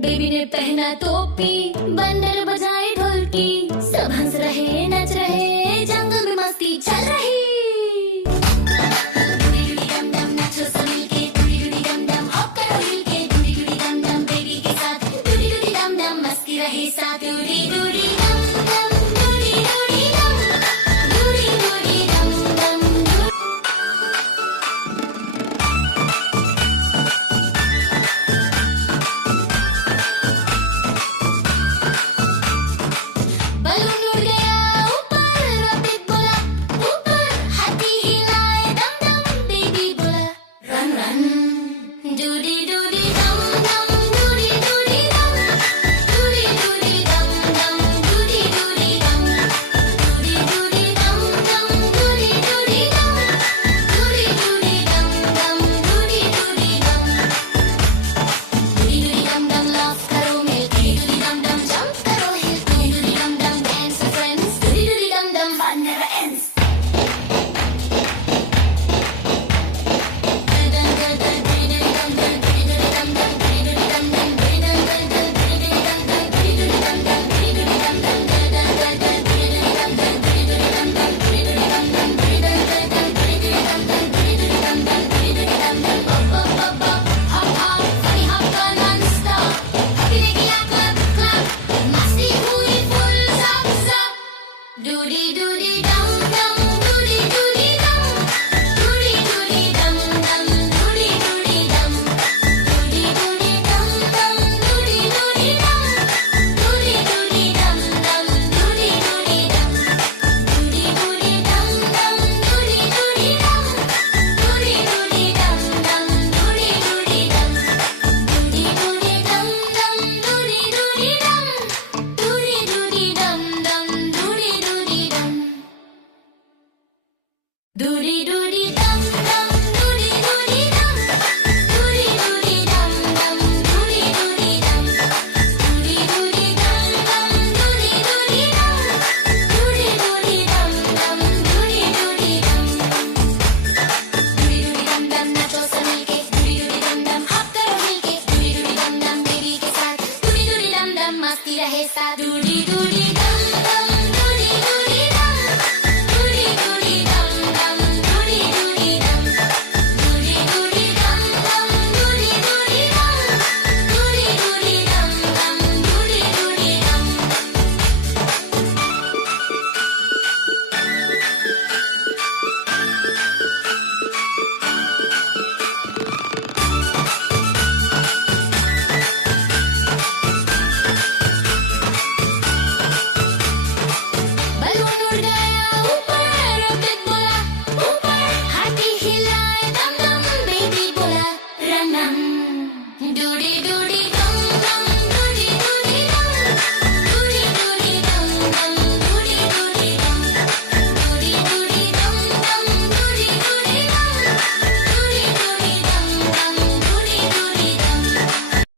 Baby ने पहना टोपी, बंदर बजाए ढोलकी, सब हंस रहे नच रहे, जंगल में मस्ती चल रही। डूडी डम डम नाचो सब मिलके, डूडी डम डम हॉप करो हिल के, डूडी डम डम बेबी के साथ, डूडी डम डम मस्ती रहे साथ, डूडी डूडी डम डम, डूडी डूडी डम, डूडी डूडी डम डम, बलून उड़ गया ऊपर, रॉकेट बोला ऊपर, हाथी हिलाए दम दम, बेबी बोला रन रन, डूडी डूडी दम दम, डूडी डूडी दम, डूडी डूडी दम दम, डूडी डूडी दम, डूडी डूडी दम दम, डूडी डूडी दम, डूडी डूडी दम दम, डूडी डूडी दम, डूडी डूडी दम दम लाफ करो मिलके, डूडी दम दम जंप करो हिल के, डूडी दम दम dance with friends, Dudi Dudi दम दम fun never ends. Doody doody dum dum, doody doody dum, doody doody dum dum, doody doody dum, doody doody dum dum, doody doody dum, doody doody dum dum, doody doody dum, doody doody dum dum, doody doody dum, doody doody dum dum, doody doody dum, doody doody dum dum, doody doody dum, doody doody dum dum, doody doody dum. Doody doody dum dum, doody doody dum, doody doody dum dum, doody doody dum, doody doody dum dum, doody doody dum, doody doody dum dum, doody doody dum, doody doody dum dum नाचो सब मिलके, doody doody dum dम hop करो मिलके, doody doody dum dum baby के साथ, doody doody dum dum मस्ती रहे साथ, doody doody dum